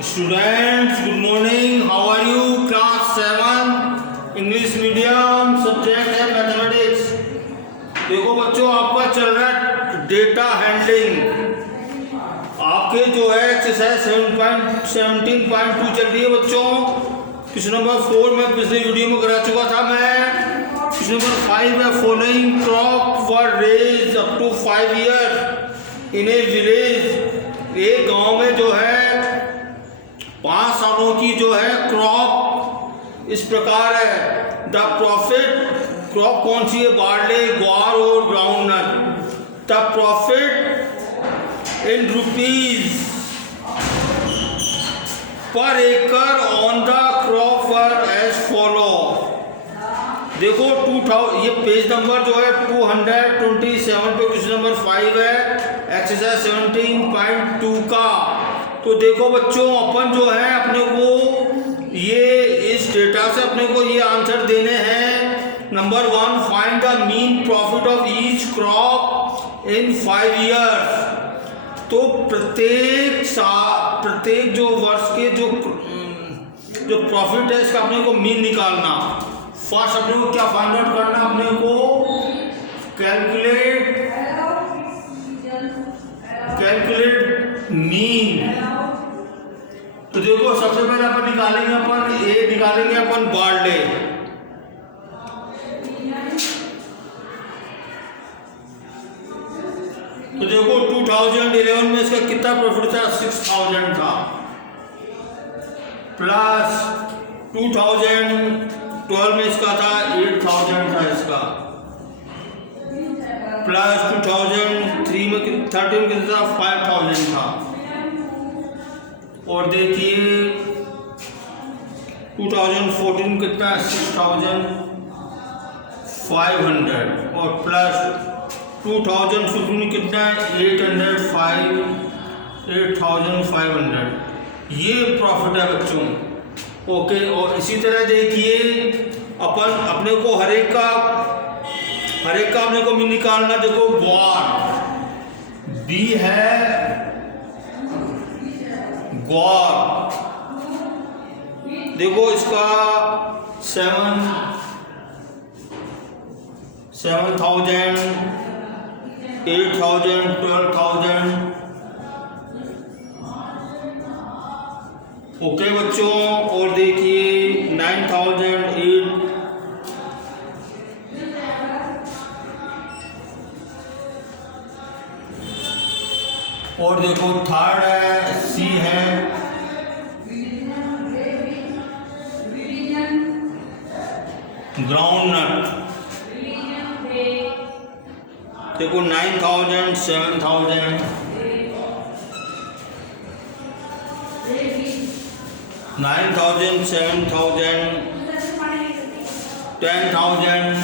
Students, good morning. How are you? Class 7 English medium subject है mathematics. देखो बच्चों, आपका चल रहा है डेटा हैंडलिंग। आपके जो है एक्सरसाइज 17.2 चल रही है बच्चों। क्वेश्चन नंबर 4 में पिछले वीडियो में करा चुका था मैं। क्वेश्चन नंबर 5 है, following crop were raised up to 5 year in a village. एक गांव में जो है 5 सालों की जो है क्रॉप इस प्रकार है। द प्रॉफिट, क्रॉप कौन सी है? बार्ले, ग्वार और groundnut. The profit in rupees per acre on the crop were as follow. देखो 2000, ये पेज नंबर जो है 227 पे क्वेश्चन नंबर 5 है, एक्सरसाइज 17.2 का। तो देखो बच्चों, अपन जो है अपने को ये इस डेटा से अपने को ये आंसर देने हैं। Number 1, find the mean profit of each crop in 5 years. तो प्रत्येक जो वर्ष के जो प्रॉफिट है इसका अपने को मीन निकालना। फर्स्ट अपने को क्या फाइंड आउट करना? अपने को कैलकुलेट मीन। तो देखो सबसे पहले अपन निकालेंगे, अपन बार्ले। तो देखो 2011 में इसका कितना प्रॉफिट था? 6000 था। प्लस 2012 में इसका था 8000 था इसका। प्लस 2013 में 13 कितना था? 5000 था। और देखिए 2014 कितना? 6500। और प्लस 2015 कितना? 8500। ये प्रॉफिट है बच्चों। ओके, और इसी तरह देखिए अपन अपने को हर एक का अपने को भी निकालना। देखो ग्वार, बी है ग्वार। देखो इसका 7,000, 8,000, 12,000। ओके बच्चों, और देखिए 9,000, 8। और देखो थर्ड है, सी है ग्राउंड नट। देखो 9,000, 7,000, 9,000, 7,000, 10,000।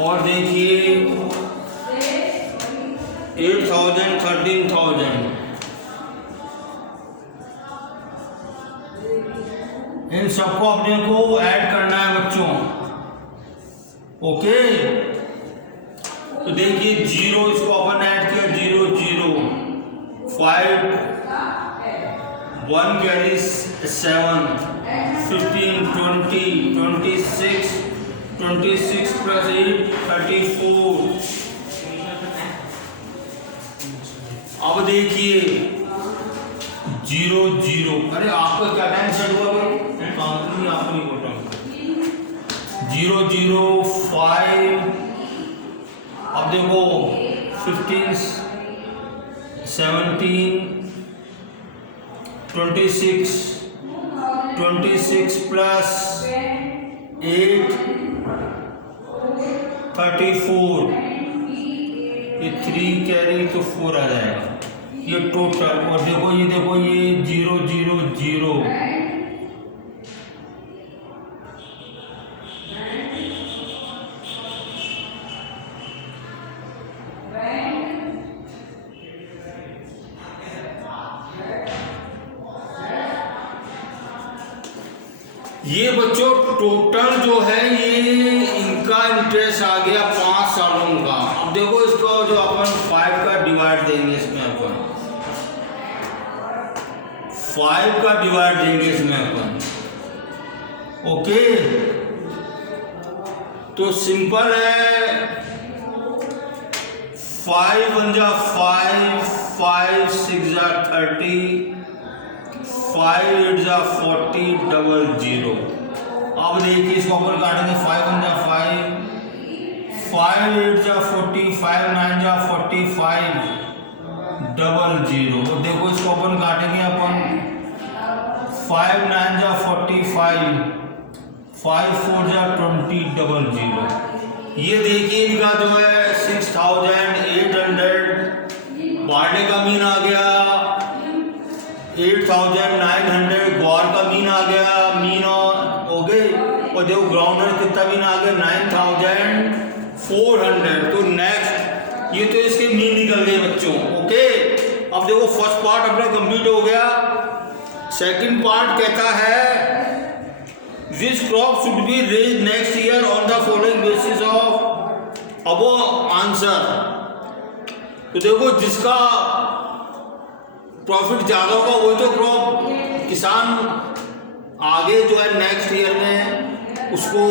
और देखिए 8,000, 13,000। इन सबको अपने को ऐड करना है बच्चों। ओके, तो देखिए 0, इसको अपन ऐड किया 0, 0, 5, 1 कैरीज 7, 15, 20, 26, 26 प्लस 8, 34। अब देखिए 0, 0। अरे आपका क्या टाइम सेट हुआ भाई? आपको नहीं बोल रहा हूँ। 0, 0, 5। अब देखो 15, 17, 26, 26 प्लस 8, 34। ये 3 कैरी तो 4 आ जाएगा ये टोटल। और देखो ये 0, 0, 0। ये बच्चों टोटल जो है ये इनका इंटरेस्ट आ गया 5 सालों का। अब देखो इसको जो अपन 5 का डिवाइड देंगे इसमें अपन 5 का डिवाइड देंगे इसमें अपन। ओके, तो सिंपल है, 5 1 जा 5, 5 6 जा 30, 5 8 जा 40, 00। अब देखिए इसको अपन काटेंगे, 5 1 जा 5, 5 8 जा 40, 5 9 जा 45, 00। और देखो इसको अपन काटेंगे अपन, 5 9 जा 45, 5 4 जा 20, 00। ये देखिए इनका जो है 6800 बारडे का मीन आ गया, 8900 ग्वार का मीन आ गया, मीन हो गए। और देखो ग्राउंडर कितना मीन आ गया, 9400। तो नेक्स्ट, ये तो इसके मीन निकल गए बच्चों। ओके, अब देखो फर्स्ट पार्ट अपना कंप्लीट हो गया। सेकंड पार्ट कहता है Which crop should be raised next year on the following basis of above answer। तो देखो जिसका प्रॉफिट ज्यादा होगा वही तो क्रॉप किसान आगे जो है नेक्स्ट ईयर में उसको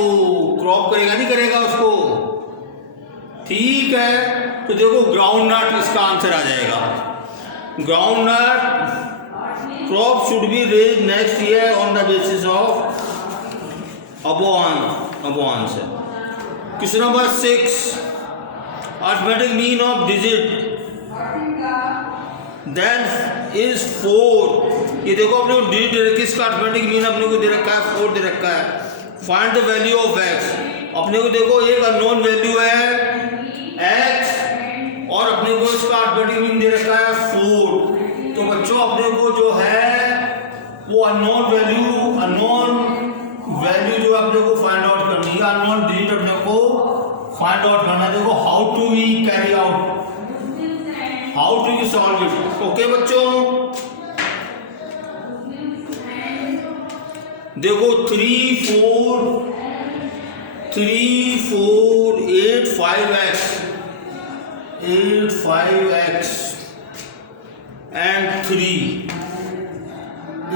क्रॉप करेगा, नहीं करेगा उसको, ठीक है। तो देखो ग्राउंड नट इसका आंसर आ जाएगा। Groundnut crop should be raise next year on the basis of above answer। Question number 6, arithmetic mean of digit then is 4। ये देखो अपने को डिजिट किसका arithmetic mean अपने को दे रखा है, 4 दे रखा है। Find the value of x। अपने को देखो एक अननोन वैल्यू है x और अपने को इसका arithmetic mean दे रखा है 4। तो बच्चों अपने को जो है वो अननोन वैल्यू जो अपने को फाइंड आउट करनी है, अननोन डिजिट अपने को फाइंड आउट करना है। देखो how to we carry out, how to we solve it. Okay बच्चों, देखो 3 4 8 5x एंड 3,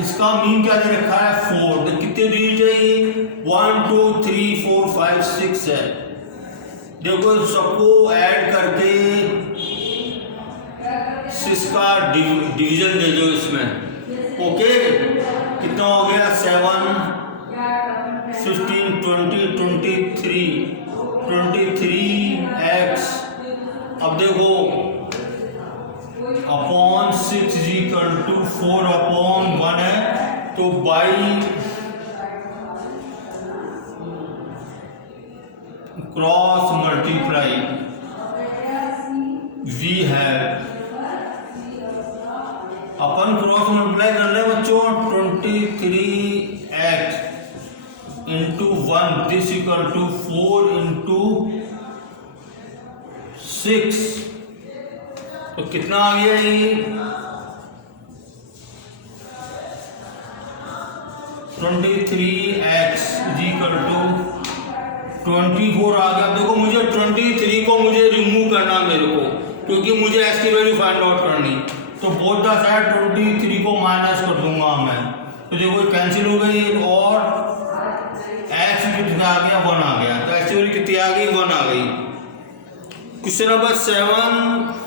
इसका मीन क्या दे रखा है 4। तो कितने डिजिट है ये, 1 2 3 4 5 6 है। देखो सबको ऐड करके इसका डिवीजन दे दो इसमें। ओके, कितना हो गया, 7 15 20 23x। अब देखो अपॉन 6 इक्वल टू 4 अपॉन 1 है, तो बाई क्रॉस मल्टीप्लाई वी है। अपन क्रॉस मल्टीप्लाई कर रहे बच्चों, 23x into 1 this equal to 4 into 6। तो कितना आ गया ये, 23x इक्वल टू 24 आ गया। देखो मुझे 23 को मुझे रिमूव करना मेरे को, क्योंकि मुझे x की वैल्यू फाइंड आउट करनी। तो बोथ द साइड 23 को माइनस कर दूंगा मैं। तो देखो कैंसिल हो गई और x कितना आ गया, 1 आ गया। तो x की वैल्यू कितनी आ गई, 1 आ गई। क्वेश्चन नंबर 7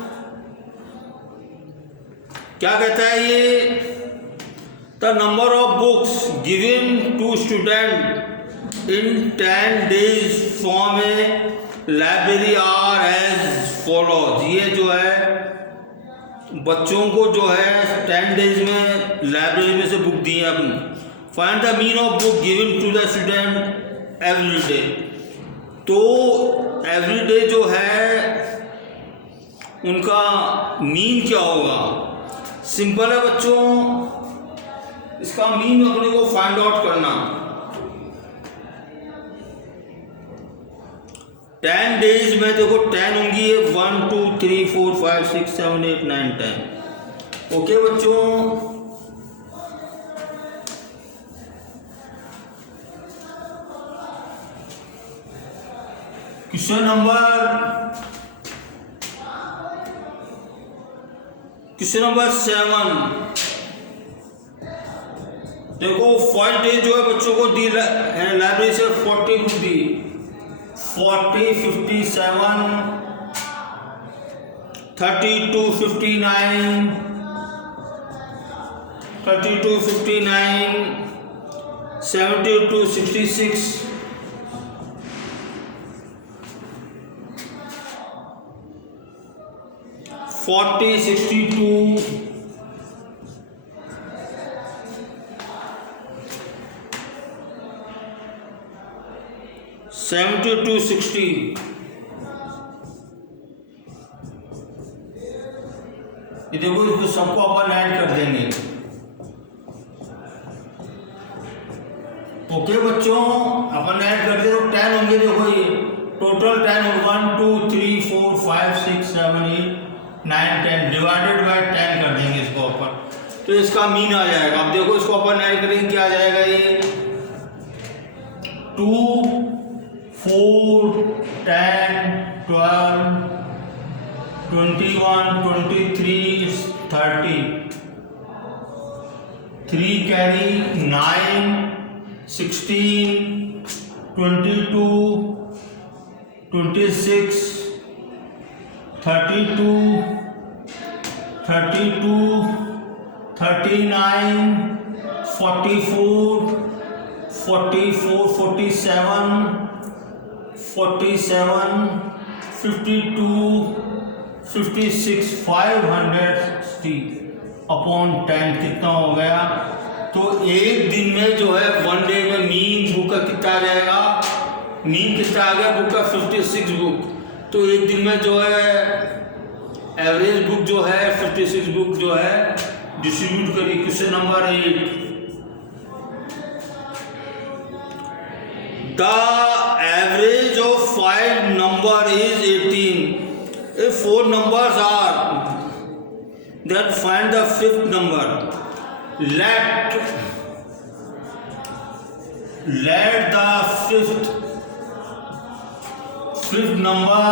क्या कहता है ये, the number of books given to student in 10 days from a library are as follows. ये जो है बच्चों को जो है 10 days में लाइब्रेरी में से बुक दी है अपनी। Find the mean of book given to the student every day. तो एवरी डे जो है उनका मीन क्या होगा, सिंपल है बच्चों, इसका मीन अपने को फाइंड आउट करना। 10 days में देखो 10 होंगी, 1 2 3 4 5 6 7 8 9 10। ओके बच्चों, क्वेश्चन नंबर 7, देखो फर्स्ट डे जो है बच्चों को दी लाइब्रेरी से 40 बुक दी, 40, 57, 32, 59, 32, 59, 72, 66, 40, 62, 72, 60, ये देखो इसको सबको अपन ऐड कर देंगे। ओके बच्चों, अपन ऐड कर दे तो 10 होंगे। देखो ये टोटल 10 और 1, 2, 3, 4, 5, 6, 7, 8, 9, 10 डिवाइडेड बाय 10 कर देंगे इसको अपन, तो इसका मीन आ जाएगा। अब देखो इसको अपन ऐड करेंगे, क्या आ जाएगा ये 2, 4, 10, 12, 21, 23, 30, 3 carry 9, 16, 22, 26, 32, 32, 39, 44, 44, 47, 47, 52, 56, 560 अपॉन 10 कितना हो गया। तो एक दिन में जो है 1 डे में मीन बुक का कितना आ जाएगा, मीन कितना आ गया बुक का 56 बुक। तो एक दिन में जो है एवरेज बुक जो है 56 बुक जो है डिस्ट्रीब्यूट करिए। Question number 8, the average of 5 number is 18। If 4 numbers are, then find the 5th number. Let the fifth number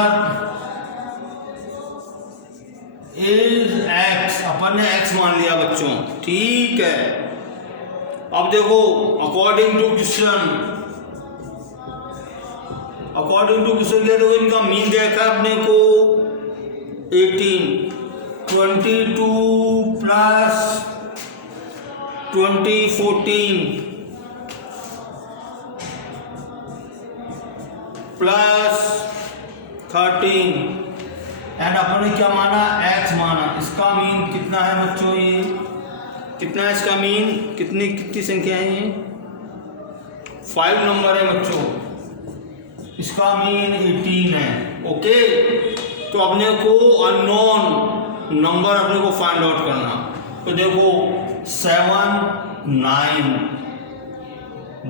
is x। अपन ने x मान लिया बच्चों, ठीक है। अब देखो अकॉर्डिंग टू क्वेश्चन क्या, देखो इनका मीन देखा अपने को 18, 22 प्लस 20, 14 प्लस 13 एंड अपन ने क्या माना, x माना। इसका मीन कितना है बच्चों, ये कितना है इसका मीन, कितनी संख्या है ये 5 नंबर है बच्चों, इसका मीन 18 है। ओके, तो अपने को अननोन नंबर अपने को फाइंड आउट करना। तो देखो 7, 9,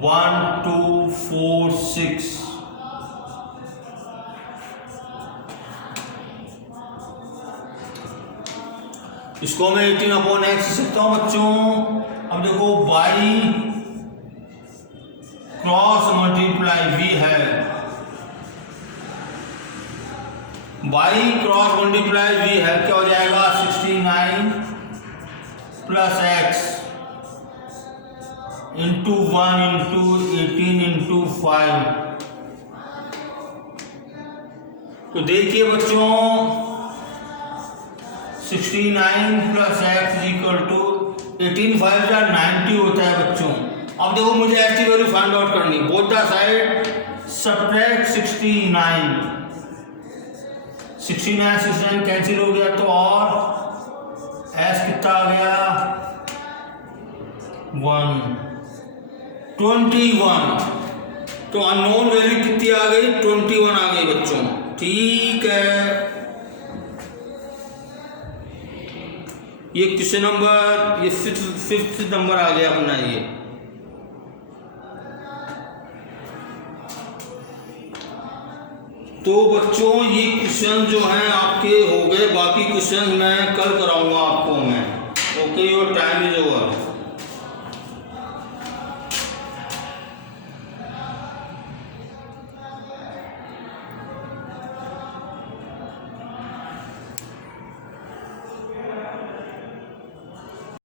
1, 2, 4, 6, इसको मैं 18 अपॉन x लिख सकता हूं बच्चों। अब देखो बाई क्रॉस मल्टीप्लाई v है, बाई क्रॉस मल्टीप्लाई v है, क्या हो जाएगा 69 plus x into 1 into 18 into 5। तो देखिए बच्चों 69 प्लस x इक्वल टू 18, 5 या 90 होता है बच्चों। अब देखो मुझे x की वैल्यू फाइंड आउट करनी, both the side subtract 69 cancel हो गया, तो और s कितना आ गया 1, 21। तो अननोन वैल्यू कितनी आ गई 21 आ गई बच्चों, ठीक है। ये क्वेश्चन नंबर, ये फिफ्थ नंबर आ गया अपना ये। तो बच्चों ये क्वेश्चन जो हैं आपके हो गए, बाकी क्वेश्चन मैं कल कराऊंगा आपको मैं। Okay, your time is over.